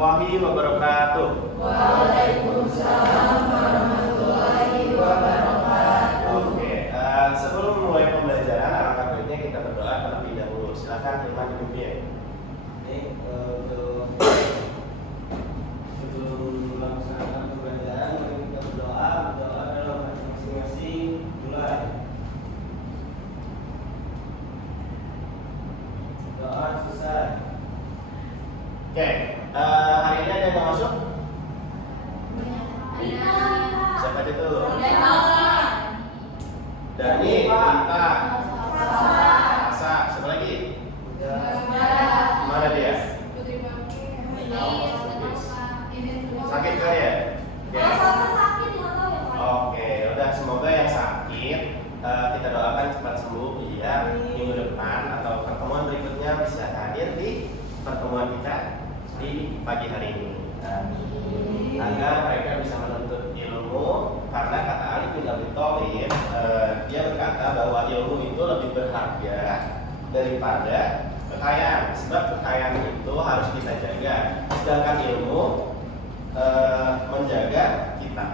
warahmatullahi wabarakatuh. Waalaikumsalam warahmatullahi wabarakatuh. Oke, sebelum mulai pembelajaran, alangkah baiknya kita berdoa terlebih dahulu. Silakan Hilman dipimpin. Ini untuk sebelum melaksanakan pembelajaran, mari kita berdoa dalam hati masing-masing. Mulai. Doa selesai. Oke, hari ini ada yang masuk? Siapa itu? Dani, Rita, Asa, siapa lagi? Mana dia? Sakit kali ya? Oke, udah semoga yang sakit kita doakan cepat sembuh biar minggu depan atau pertemuan berikutnya bisa hadir di pertemuan kita di pagi hari ini. Agar mereka bisa menuntut ilmu, karena kata Ali bin Abi Thalib, dia berkata bahwa ilmu itu lebih berharga daripada kekayaan, sebab kekayaan itu harus kita jaga, sedangkan ilmu menjaga kita.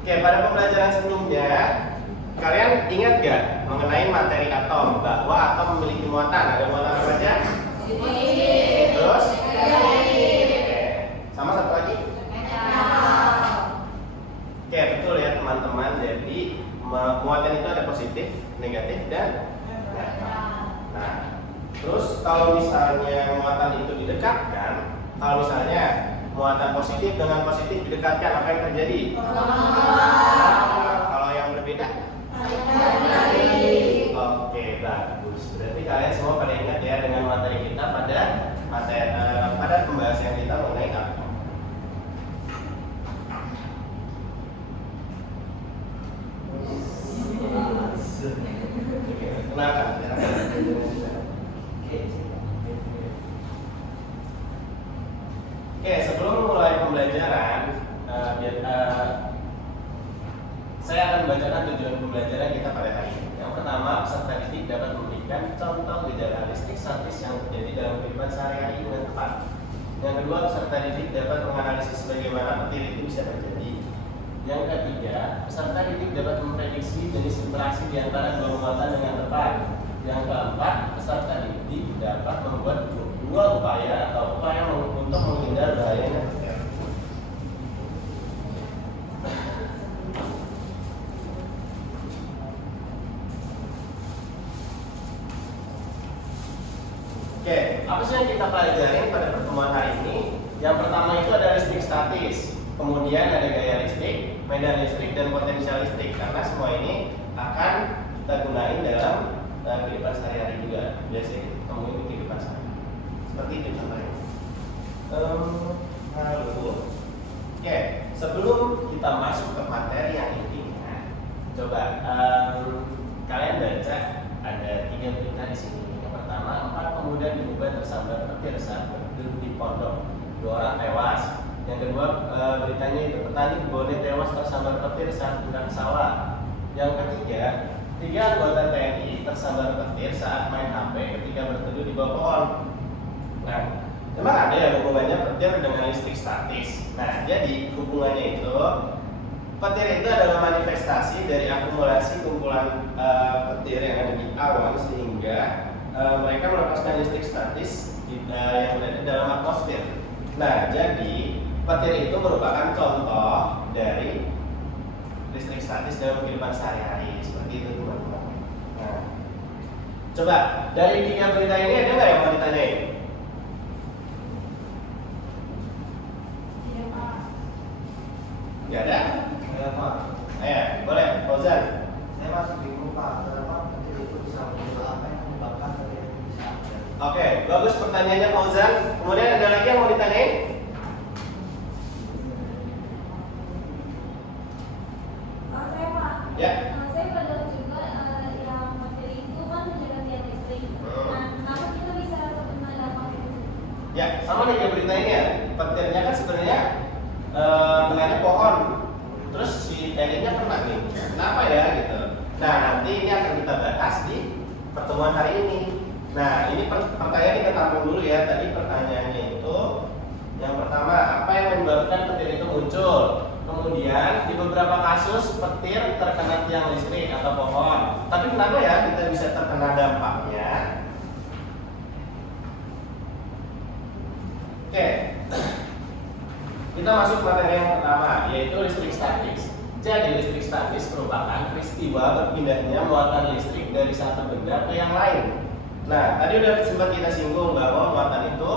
Oke, pada pembelajaran sebelumnya kalian ingat gak mengenai materi atom, bahwa atom memiliki muatan? Ada muatan apa saja? Terus? Oke. Sama satu lagi? Oke, betul ya teman-teman. Jadi muatan itu ada positif, negatif, dan netral. Nah, terus kalau misalnya muatan itu didekatkan, kalau misalnya muatan positif dengan positif didekatkan, apa yang terjadi? Kalau yang berbeda? Oke, bagus. Berarti kalian semua pada ingat ya dengan materi kita pada pembahasan kita mengenai atom. Kenalkan. Oke, sebelum mulai pembelajaran, saya akan membacakan tujuan pembelajaran kita pada hari ini. Yang pertama, peserta didik dapat memberikan contoh gejala listrik statis yang terjadi dalam kehidupan sehari-hari dengan tepat. Yang kedua, peserta didik dapat menganalisis bagaimana petir itu bisa terjadi. Yang ketiga, peserta didik dapat memprediksi jenis interaksi di antara dua muatan dengan tepat. Yang keempat, peserta didik dapat membuat dua upaya untuk menghindar bahayanya petir. Oke, apa sih yang kita pelajari pada pertemuan hari ini? Yang pertama itu ada listrik statis, kemudian ada gaya listrik, medan listrik, dan potensial listrik. Karena semua ini akan kita gunain dalam kehidupan sehari-hari juga. Biasanya kita temuin di kehidupan sehari-hari. Seperti itu contohnya. Oke, sebelum kita masuk ke materi yang intinya, coba kalian baca ada 3 berita di sini. Pertama, 4 pemuda di Dubai tersambar petir saat berduduk di pondok, 2 orang tewas. Yang kedua, beritanya itu petani Bone tewas tersambar petir saat pulang sawah. Yang ketiga, 3 anggota TNI tersambar petir saat main HP ketika berteduh di bawah pohon. Nah, memang ada ya hubungannya petir dengan listrik statis. Nah, jadi hubungannya itu petir itu adalah manifestasi dari akumulasi kumpulan petir yang ada di awan sehingga mereka melepaskan listrik statis yang berada dalam atmosfer. Nah, jadi petir itu merupakan contoh dari listrik statis dalam kehidupan sehari-hari. Seperti itu teman-teman. Nah, coba dari 3 berita ini ada nggak yang mau ditanyain? Nggak ada? Saya Pak. Boleh, Fauzan. Saya masih bingung Pak. Kenapa petir itu bisa muncul? Apa yang menyebabkan petir itu bisa ada? Oke, bagus pertanyaannya Fauzan. Kemudian ada lagi yang mau ditanyain? Ya. Saya pada juga yang materi itu kan menjaga tiang listrik. Nah, kenapa kita bisa terkena dampak itu? Ya, sama nih kayak berita ini ya. Petirnya kan sebenarnya mengenai pohon. Terus si tekniknya kena nih. Kenapa ya gitu? Nah, nanti ini akan kita bahas di pertemuan hari ini. Nah, ini pertanyaan kita tampung dulu ya. Tadi pertanyaannya itu yang pertama, apa yang menyebabkan petir itu muncul? Kemudian di beberapa kasus petir terkena tiang listrik atau pohon. Tapi kenapa ya kita bisa terkena dampaknya? Oke, kita masuk materi yang pertama, yaitu listrik statis. Jadi listrik statis merupakan peristiwa berpindahnya muatan listrik dari satu benda ke yang lain. Nah, tadi udah sempat kita singgung bahwa muatan itu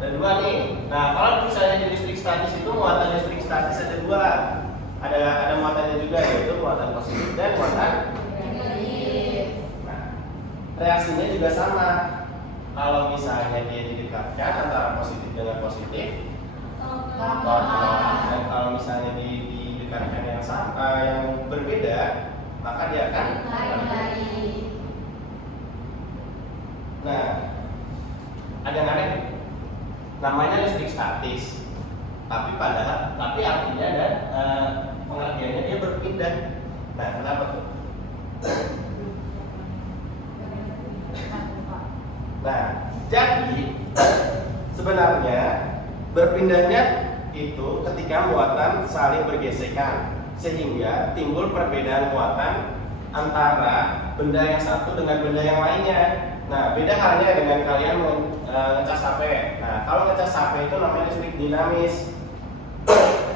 ada dua nih. Nah, kalau misalnya di listrik statis itu muatan listrik statis ada dua. Ada muatannya juga, yaitu muatan positif dan muatan negatif. Nah, reaksinya juga sama. Kalau misalnya dia didekatkan antara positif dengan positif, dan kalau misalnya didekatkan yang sama, yang berbeda, maka dia akan berbalik. Nah, ada yang aneh, namanya listrik statis, tapi artinya ada pengertiannya dia berpindah. Nah, kenapa tuh? Nah, jadi sebenarnya berpindahnya itu ketika muatan saling bergesekan, sehingga timbul perbedaan muatan antara benda yang satu dengan benda yang lainnya. Nah, beda halnya dengan kalian ngecas HP. Nah, kalau ngecas HP itu namanya listrik dinamis.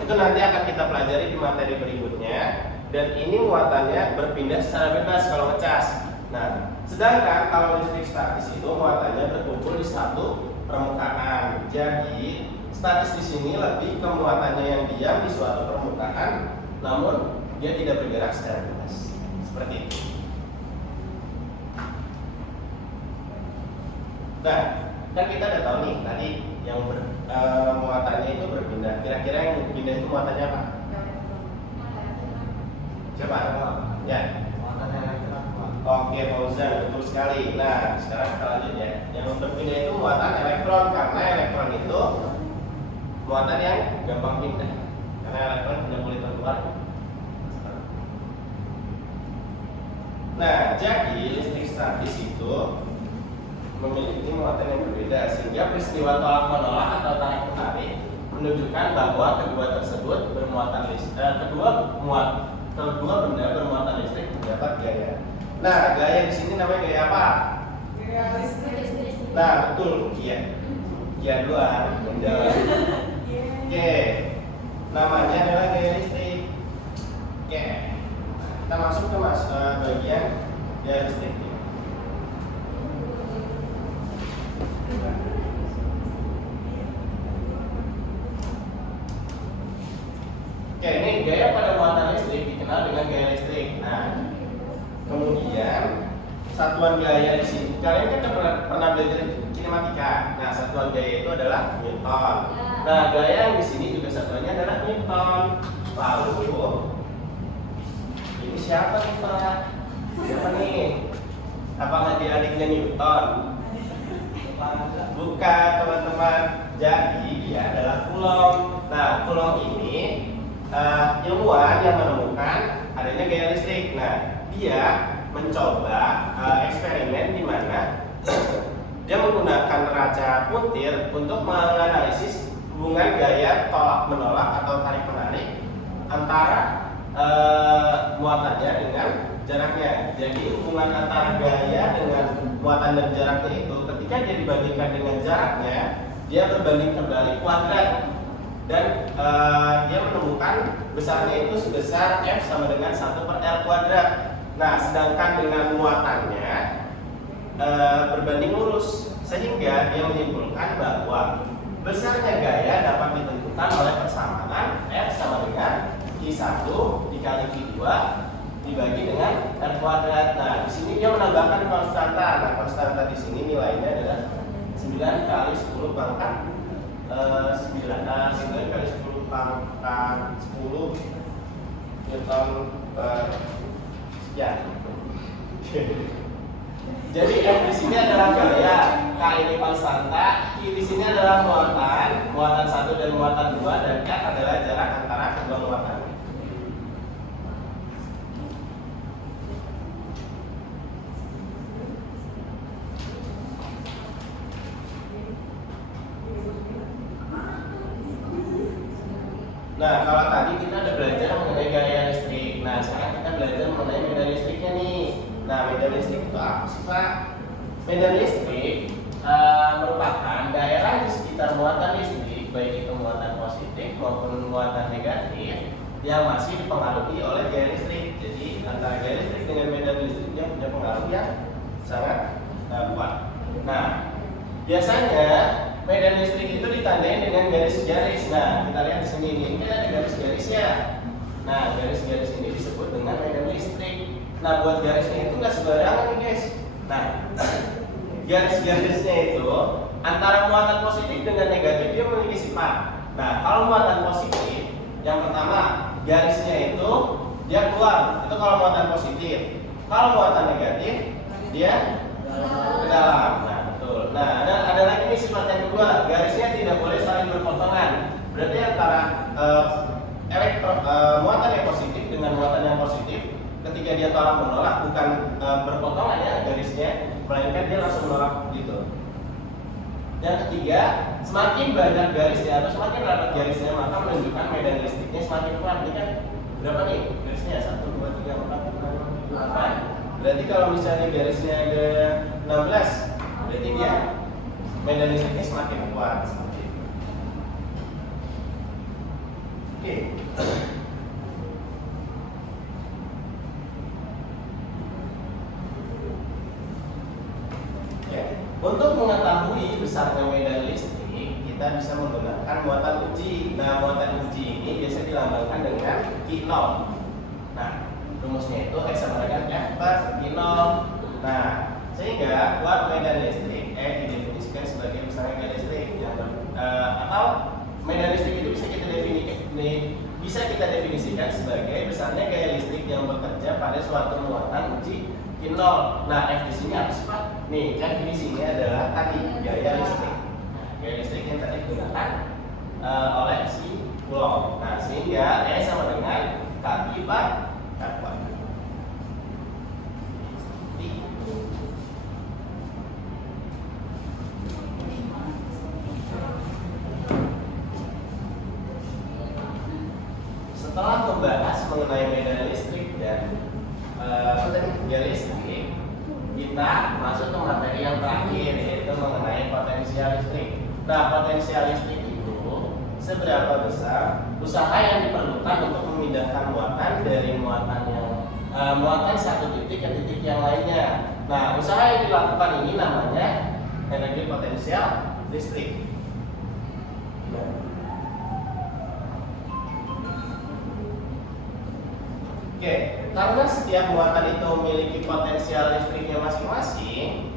Itu nanti akan kita pelajari di materi berikutnya. Dan ini muatannya berpindah secara bebas kalau ngecas. Nah, sedangkan kalau listrik statis itu muatannya berkumpul di satu permukaan. Jadi, statis di sini lebih ke muatannya yang diam di suatu permukaan, namun dia tidak bergerak secara bebas. Seperti itu. Nah, kan kita udah tahu nih tadi yang muatannya itu berpindah. Kira-kira yang berpindah itu muatannya apa? Coba, ya. Muatannya elektron. Oke, Fauzan, betul sekali. Nah, sekarang kita lanjut ya. Yang berpindah itu muatan elektron, karena elektron itu muatan yang gampang pindah. Karena elektron tidak boleh terkeluar. Nah, jadi listrik statis itu memiliki muatan yang berbeda, sehingga peristiwa tolak menolak atau tarik menarik menunjukkan bahwa kedua tersebut bermuatan listrik. Kedua benda bermuatan listrik mendapat gaya. Nah, gaya di sini namanya gaya apa? Gaya listrik. Nah, betul, Kia. Kia duluan. Oke, namanya adalah gaya listrik. Oke, kita masuk ke bagian gaya listrik. Oke, ini gaya pada muatan listrik dikenal dengan gaya listrik. Nah, kemudian satuan gaya di sini, kalian kan pernah belajar kinematika. Nah, satuan gaya itu adalah Newton. Nah, gaya yang di sini juga satuannya adalah Newton. Lalu, ini siapa nih Pak? Siapa nih? Apakah dia adiknya Newton? Bukan, teman-teman. Jadi dia adalah Coulomb. Nah, Coulomb ini ilmuwan yang menemukan adanya gaya listrik. Nah, dia mencoba eksperimen di mana dia menggunakan neraca puntir untuk menganalisis hubungan gaya tolak menolak atau tarik menarik antara muatannya dengan jaraknya. Jadi hubungan antara gaya dengan muatan dan jaraknya itu ketika dia dibandingkan dengan jaraknya, dia berbanding terbalik kuadrat. Dan dia menemukan besarnya itu sebesar F sama dengan 1/L kuadrat. Nah, sedangkan dengan muatannya berbanding lurus, sehingga dia menyimpulkan bahwa besarnya gaya dapat ditentukan oleh persamaan F sama dengan I1 dikali I2 dibagi dengan R kuadrat. Nah, di sini dia menambahkan konstanta. Nah, konstanta di sini nilainya adalah 9 kali 10 pangkat 9 kali 10 pangkat 10 Newton per sekian. Jadi F di sini adalah gaya, K ini konstanta, I di sini adalah muatan 1 dan muatan 2, dan R adalah jarak antara kedua muatan. Nah, kalau tadi kita udah belajar mengenai gaya listrik. Nah, sekarang kita belajar mengenai medan listriknya nih. Nah, medan listrik itu apa sih, Pak? Medan listrik merupakan daerah di sekitar muatan listrik, baik itu muatan positif maupun muatan negatif, yang masih dipengaruhi oleh gaya listrik. Jadi antara gaya listrik dengan medan listrik dia punya pengaruh yang sangat kuat. Nah, biasanya medan listrik itu ditandai dengan garis-garis. Nah, kita lihat di sini nih, ini ada garis-garisnya. Nah, garis-garis ini disebut dengan medan listrik. Nah, buat garisnya itu nggak sembarangan nih, guys. Nah, garis-garisnya itu antara muatan positif dengan negatif dia memiliki sifat. Nah, kalau muatan positif, yang pertama garisnya itu dia keluar, itu kalau muatan positif. Kalau muatan negatif dia ke dalam. Nah, betul. Nah, ada lagi nih sifat yang kedua, garisnya tidak boleh saling berpotongan. Berarti antara muatan yang positif dengan muatan yang positif, ketika dia tolak menolak bukan berpotongan ya garisnya, melainkan dia langsung menolak gitu. Yang ketiga, semakin banyak garisnya atau semakin rapat garisnya, maka menunjukkan medan listriknya semakin kuat. Ini kan berapa nih garisnya? 1, 2, 3, 4, 5, 6, 7, 8. Berarti kalau misalnya garisnya ada 16, berarti dia medan listriknya semakin kuat. Seperti itu. Oke. Untuk mengetahui besarnya medan listrik, kita bisa menggunakan muatan uji. Nah, muatan uji ini biasa dilambangkan dengan Q0. Nah, rumusnya itu X sama dengan F per Q0. Nah, sehingga kuat medan listrik didefinisikan sebagai besarnya gaya listrik atau medan listrik itu bisa kita definisikan sebagai besarnya gaya listrik yang bekerja pada suatu muatan uji Q0. Nah, F di sini apa sih, Pak? Nih, kan definisinya adalah tadi gaya listrik. Nah, gaya listrik yang tadi digunakan oleh si Coulomb. Nah, sehingga E sama dengan K per K². Setelah membahas mengenai medan listrik dan gaya listrik, kita masuk ke materi yang terakhir, yaitu mengenai potensial listrik. Nah, potensial listrik itu seberapa besar usaha yang diperlukan untuk memindahkan muatan dari muatan satu titik ke titik yang lainnya. Nah, usaha yang dilakukan ini namanya energi potensial listrik. Oke, karena setiap muatan itu memiliki potensial listriknya masing-masing.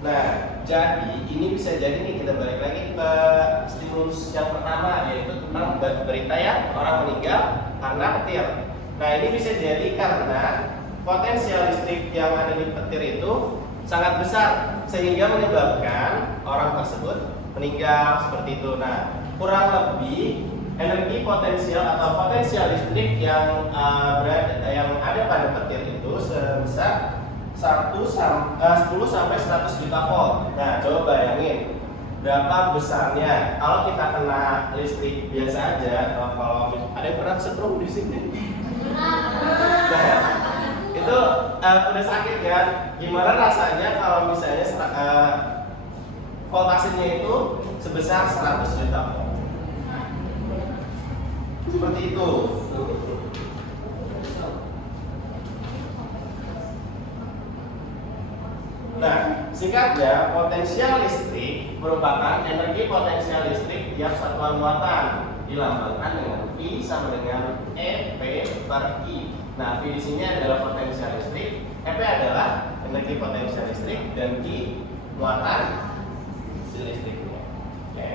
Nah, jadi ini bisa jadi nih, kita balik lagi ke stimulus yang pertama, yaitu tentang berita ya orang meninggal karena petir. Nah, ini bisa jadi karena potensial listrik yang ada di petir itu sangat besar sehingga menyebabkan orang tersebut meninggal seperti itu. Nah, kurang lebih energi potensial atau potensial listrik yang ada pada petir itu sebesar 10 sampai 100 juta volt. Nah, coba bayangin berapa besarnya kalau kita kena listrik biasa aja, atau kalau ada yang pernah setrum di sini. Nah, itu udah sakit kan? Gimana rasanya kalau misalnya voltasenya itu sebesar 100 juta volt? Seperti itu. Nah, singkatnya, potensial listrik merupakan energi potensial listrik tiap satuan muatan, dilambangkan dengan V sama dengan EP per I. Nah, V di sini adalah potensial listrik, EP adalah energi potensial listrik, dan I muatan listriknya. Oke.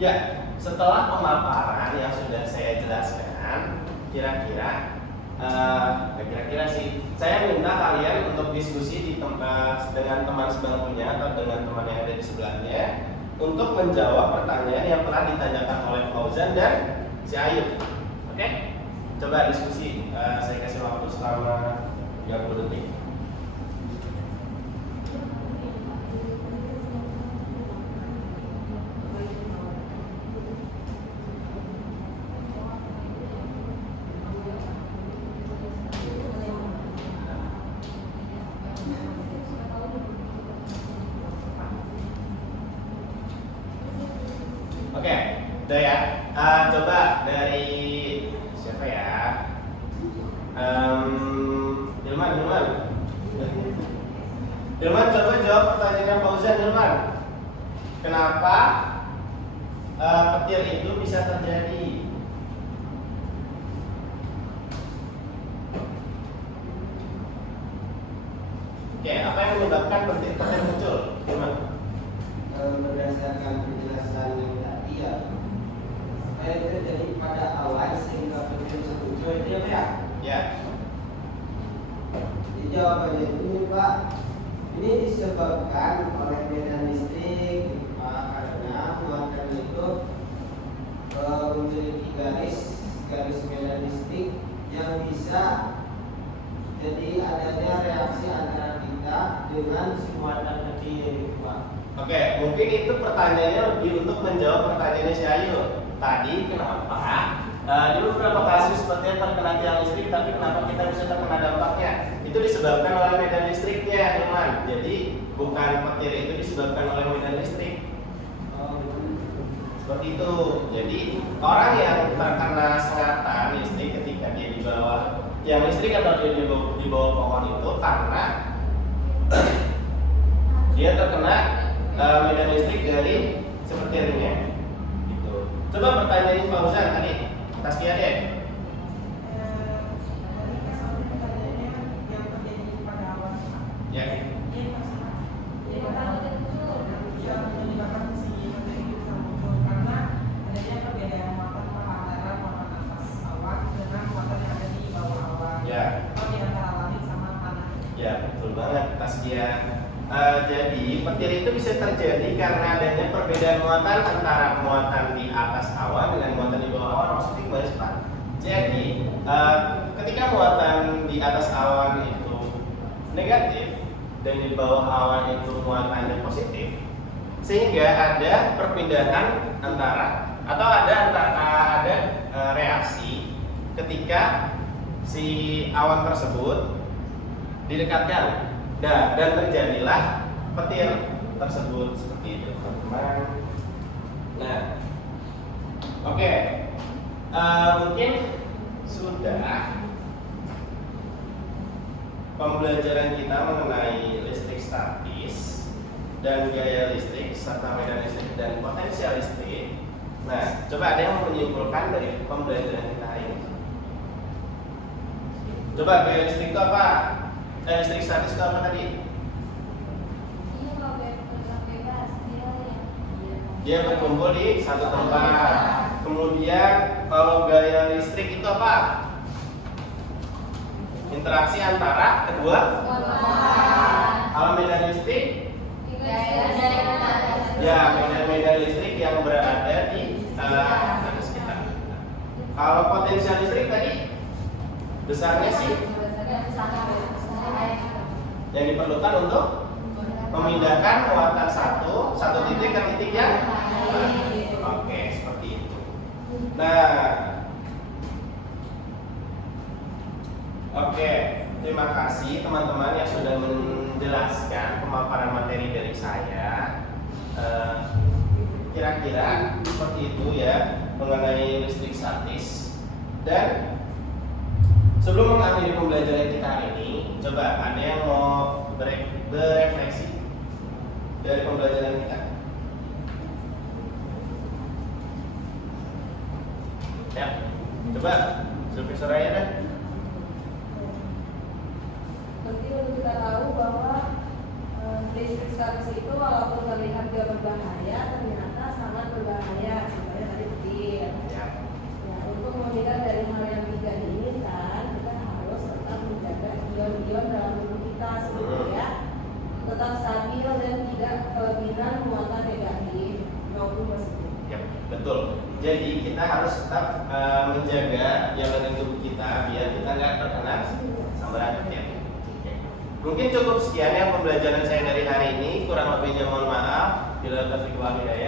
Ya, setelah pemaparan yang sudah saya jelaskan, kira-kira sih, saya minta kalian untuk diskusi dengan teman sebangkunya atau dengan teman yang ada di sebelahnya untuk menjawab pertanyaan yang telah ditanyakan oleh Fauzan dan si Ayub. Oke? Coba diskusi. Saya kasih waktu selama 30 detik. Oke, udah ya. Coba dari siapa ya? Hilman. Hilman coba jawab pertanyaan Fauzan. Hilman, kenapa petir itu bisa terjadi? Oke, apa yang menyebabkan petir muncul? Hilman? Berdasarkan penjelasan yang tadi ya, air terjadi pada awan sehingga petir bisa muncul itu ya Pak ya? Ya. Jadi jawabannya itu Pak, ini disebabkan oleh medan listrik Pak, karena muatan itu memiliki garis medan listrik yang bisa jadi adanya reaksi antara kita dengan si muatan petir Pak. Oke, mungkin itu pertanyaannya lebih untuk menjawab pertanyaannya si Ayu. Tadi kenapa di beberapa kasus seperti terkena tiang listrik, tapi kenapa kita bisa terkena dampaknya? Itu disebabkan oleh medan listriknya, teman. Jadi bukan petir itu disebabkan oleh medan listrik. Seperti itu. Jadi orang yang terkena sengatan listrik ketika dia di bawah tiang listrik atau dia di bawah pohon itu karena dia terkena medan listrik dari sepetirnya. Gitu. Coba pertanyaan Fauzan tadi, Taskia deh. Tadi kesan pertanyaannya yang terjadi pada awan. Ya. Yang menyebabkan si petir itu bisa muncul karena adanya perbedaan muatan antara muatan atas awan dengan muatan yang ada di bawah awan. Ya. Atau di antara langit sama tanah. Ya, betul banget Taskia. Jadi petir itu bisa terjadi karena adanya perbedaan muatan antara muatan di atas awan dengan muatan di bawah awan. Maksudnya gimana Pak? Jadi ketika muatan di atas awan itu negatif dan di bawah awan itu muatannya positif, sehingga ada perpindahan antara atau ada reaksi ketika si awan tersebut didekatkan. Nah, dan terjadilah petir tersebut seperti itu, teman-teman. Nah, oke, mungkin sudah pembelajaran kita mengenai listrik statis dan gaya listrik serta medan listrik dan potensial listrik. Nah, coba ada yang mau menyimpulkan dari pembelajaran kita hari ini? Coba gaya listrik itu apa? Listrik statis itu apa tadi? Dia berkumpul di satu tempat. Kemudian kalau gaya listrik itu apa? Interaksi antara kedua. Kalau medan listrik? Ya, medan listrik yang berada di sekitar. Kalau potensial listrik tadi besarnya sih yang diperlukan untuk memindahkan muatan satu titik ke titik yang lain. Oke, seperti itu. Nah, oke, terima kasih teman-teman yang sudah menjelaskan pemaparan materi dari saya. Kira-kira seperti itu ya mengenai listrik statis. Dan sebelum mengakhiri pembelajaran kita hari ini, coba ada yang mau berefleksi dari pembelajaran kita? Ya, coba Zulfi Soraya deh. Penting untuk kita tahu bahwa listrik statis itu walaupun terlihat tidak berbahaya, ternyata sangat berbahaya. Sebenarnya tadi petir. Ya. Ya, untuk menghindar dari hal yang tidak diinginkan, kita harus tetap menjaga ion-ion dalam tubuh kita supaya tetap stabil dan tidak kelebihan muatan negatif maupun positif. Ya, betul. Jadi kita harus tetap menjaga ion tubuh kita biar kita nggak terkena sambaran petir. Oke. Mungkin cukup sekian ya pembelajaran saya dari hari ini. Kurang lebihnya mohon maaf. Bila taufiq wal hidayah.